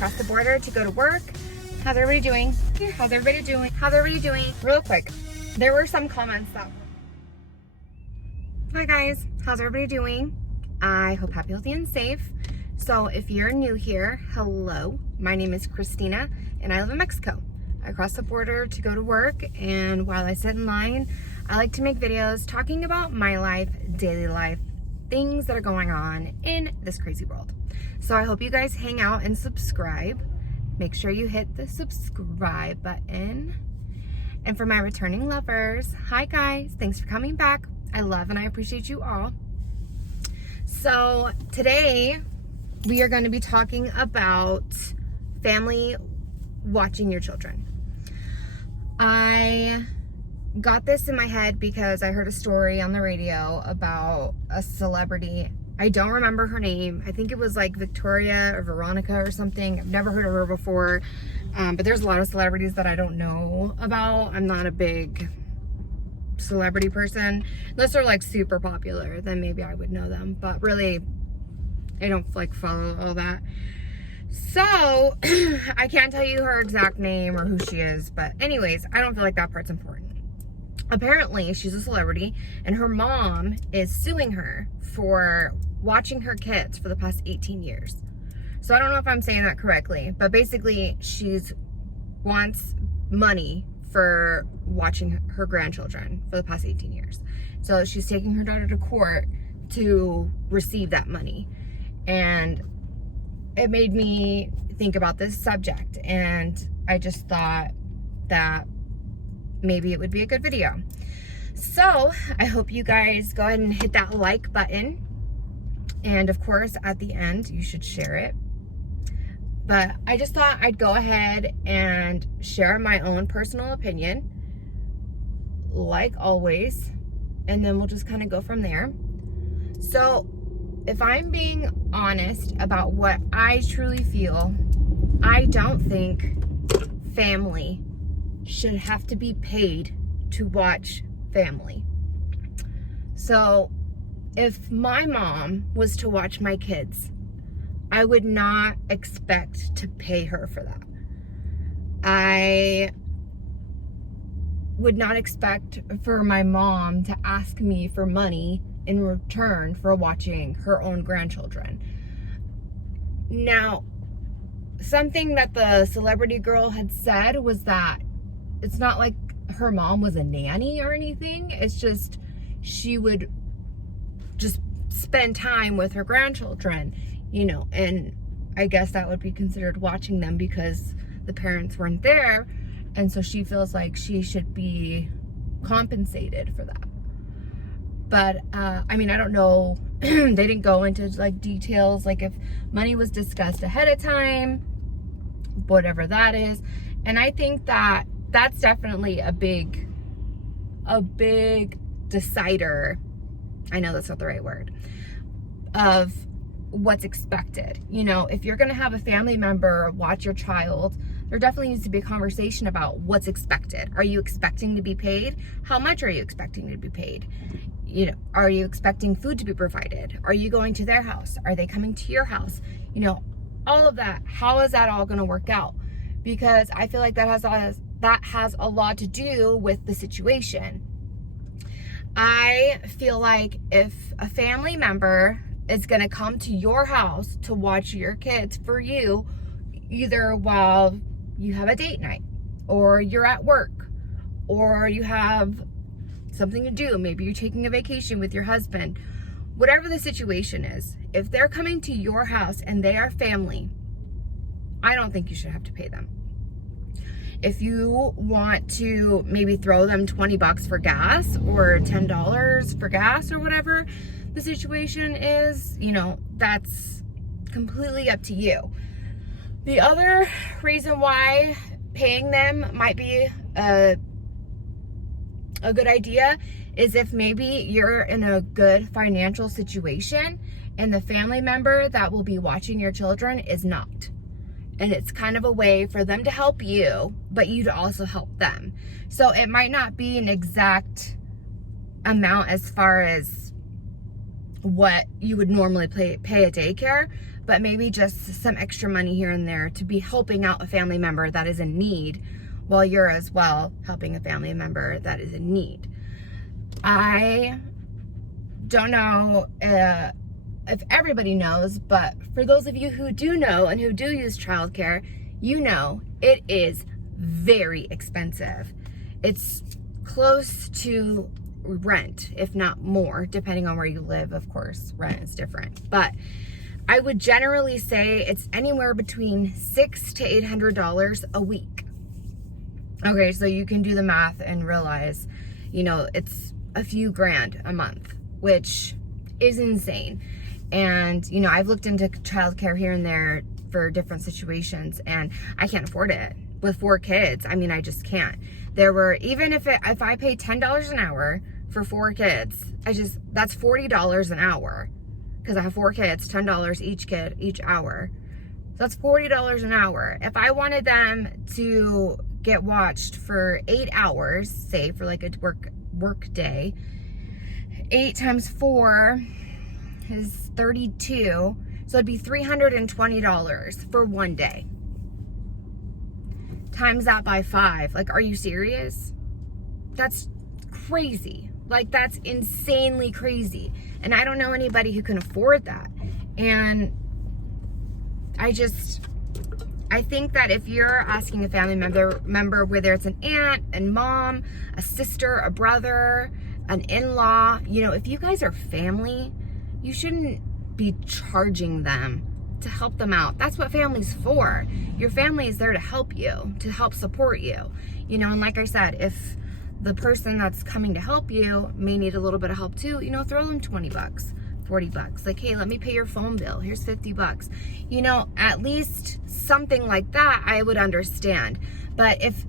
across the border to go to work. How's everybody doing? How's everybody doing? How's everybody doing? Real quick, there were some comments that... Hi guys, how's everybody doing? I hope happy, healthy, and safe. So if you're new here, hello. My name is Christina and I live in Mexico. I crossed the border to go to work, and while I sit in line, I like to make videos talking about my life, daily life, things that are going on in this crazy world. So I hope you guys hang out and subscribe. Make sure you hit the subscribe button. And for my returning lovers, hi guys, thanks for coming back. I love and I appreciate you all. So today we are going to be talking about family watching your children. I got this in my head because I heard a story on the radio about a celebrity. I don't remember her name. I think it was like Victoria or Veronica or something. I've never heard of her before. But there's a lot of celebrities that I don't know about. I'm not a big celebrity person. Unless they're like super popular, then maybe I would know them. But really, I don't like follow all that. So, I can't tell you her exact name or who she is, but anyways, I don't feel like that part's important. Apparently, she's a celebrity, and her mom is suing her for watching her kids for the past 18 years. So I don't know if I'm saying that correctly, but basically, wants money for watching her grandchildren for the past 18 years. So she's taking her daughter to court to receive that money. And it made me think about this subject, and I just thought that maybe it would be a good video. So I hope you guys go ahead and hit that like button, and of course at the end you should share it. But I just thought I'd go ahead and share my own personal opinion, like always, and then we'll just kind of go from there. So if I'm being honest about what I truly feel, I don't think family should have to be paid to watch family. So if my mom was to watch my kids, I would not expect to pay her for that. I would not expect for my mom to ask me for money in return for watching her own grandchildren. Now, something that the celebrity girl had said was that it's not like her mom was a nanny or anything. It's just she would just spend time with her grandchildren, you know, and I guess that would be considered watching them because the parents weren't there, and so she feels like she should be compensated for that. But, I mean, I don't know, they didn't go into, like, details, like, if money was discussed ahead of time, whatever that is. And I think that that's definitely a big decider, I know that's not the right word, of what's expected. You know, if you're gonna have a family member watch your child, there definitely needs to be a conversation about what's expected. Are you expecting to be paid? How much are you expecting to be paid? You know, are you expecting food to be provided? Are you going to their house? Are they coming to your house? You know, all of that. How is that all going to work out? Because I feel like that has a lot to do with the situation. I feel like if a family member is going to come to your house to watch your kids for you, either while you have a date night, or you're at work, or you have something to do, maybe you're taking a vacation with your husband, whatever the situation is, if they're coming to your house and they are family, I don't think you should have to pay them. If you want to maybe throw them $20 for gas or $10 for gas or whatever the situation is, you know, that's completely up to you. The other reason why paying them might be a good idea is if maybe you're in a good financial situation and the family member that will be watching your children is not. And it's kind of a way for them to help you, but you to also help them. So it might not be an exact amount as far as what you would normally pay a daycare, but maybe just some extra money here and there to be helping out a family member that is in need, while you're as well helping a family member that is in need. I don't know if everybody knows, but for those of you who do know and who do use childcare, you know it is very expensive. It's close to rent, if not more, depending on where you live. Of course, rent is different, but I would generally say it's anywhere between $600 to $800 a week. Okay, so you can do the math and realize, you know, it's a few grand a month, which is insane. And, you know, I've looked into childcare here and there for different situations, and I can't afford it with 4 kids. I mean, I just can't. There were, even if I pay $10 an hour for 4 kids, that's $40 an hour, because I have 4 kids, $10 each kid, each hour. So that's $40 an hour. If I wanted them to get watched for 8 hours, say for like a work day, 8 times 4 is 32. So it'd be $320 for one day. Times that by 5. Like, are you serious? That's crazy. Like, that's insanely crazy. And I don't know anybody who can afford that. And I think that if you're asking a family member, whether it's an aunt, a mom, a sister, a brother, an in-law, you know, if you guys are family, you shouldn't be charging them to help them out. That's what family's for. Your family is there to help you, to help support you. You know, and like I said, if the person that's coming to help you may need a little bit of help too, you know, throw them $20, $40. Like, hey, let me pay your phone bill. Here's $50. You know, at least something like that I would understand. But if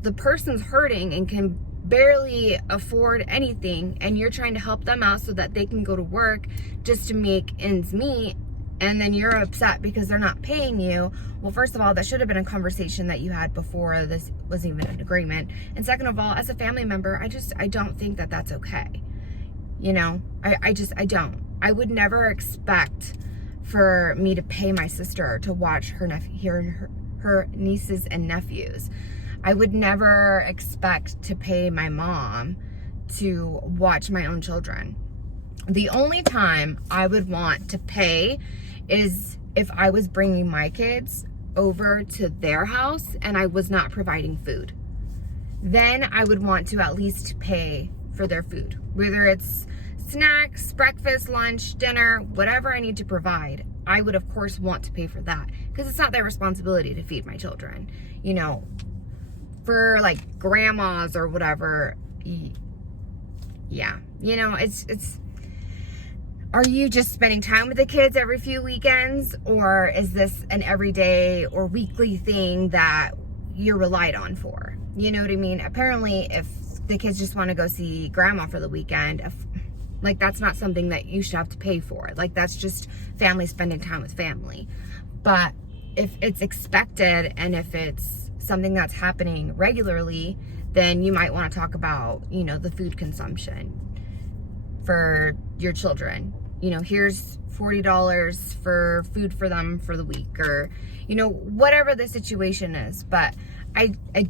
the person's hurting and can barely afford anything, and you're trying to help them out so that they can go to work just to make ends meet, and then you're upset because they're not paying you, well, first of all, that should have been a conversation that you had before this was even an agreement. And second of all, as a family member, I don't think that that's okay. You know, I don't. I would never expect for me to pay my sister to watch her nieces and nephews. I would never expect to pay my mom to watch my own children. The only time I would want to pay is if I was bringing my kids over to their house and I was not providing food. Then I would want to at least pay for their food, whether it's snacks, breakfast, lunch, dinner, whatever I need to provide. I would of course want to pay for that, because it's not their responsibility to feed my children. You know, for like grandmas or whatever, yeah, you know, it's are you just spending time with the kids every few weekends, or is this an everyday or weekly thing that you're relied on for? You know what I mean? Apparently, if the kids just want to go see grandma for the weekend, like, that's not something that you should have to pay for. Like, that's just family spending time with family. But if it's expected, and if it's something that's happening regularly, then you might want to talk about, you know, the food consumption for your children. You know, here's $40 for food for them for the week, or, you know, whatever the situation is. But I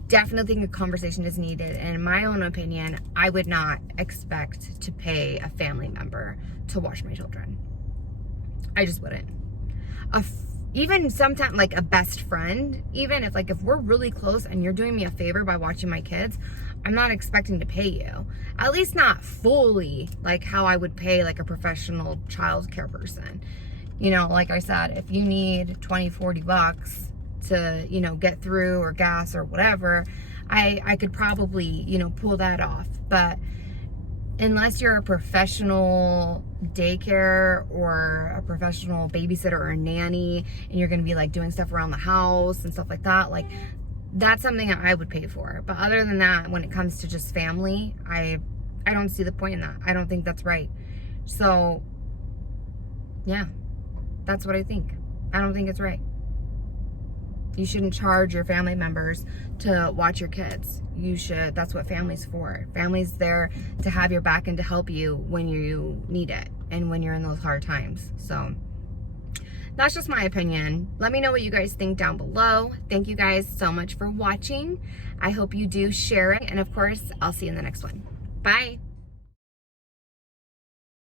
definitely think a conversation is needed. And in my own opinion, I would not expect to pay a family member to watch my children. I just wouldn't. Even sometimes, like a best friend, even if we're really close and you're doing me a favor by watching my kids, I'm not expecting to pay you. At least not fully, like how I would pay like a professional childcare person. You know, like I said, if you need $20-$40 to, you know, get through, or gas or whatever, I could probably, you know, pull that off. But unless you're a professional daycare or a professional babysitter or a nanny, and you're going to be like doing stuff around the house and stuff like that, like, that's something that I would pay for. But other than that, when it comes to just family, I don't see the point in that. I don't think that's right. So yeah, that's what I think. I don't think it's right. You shouldn't charge your family members to watch your kids. You that's what family's for. Family's there to have your back and to help you when you need it. and when you're in those hard times. So that's just my opinion. Let me know what you guys think down below. Thank you guys so much for watching. I hope you do share it. And of course, I'll see you in the next one. Bye.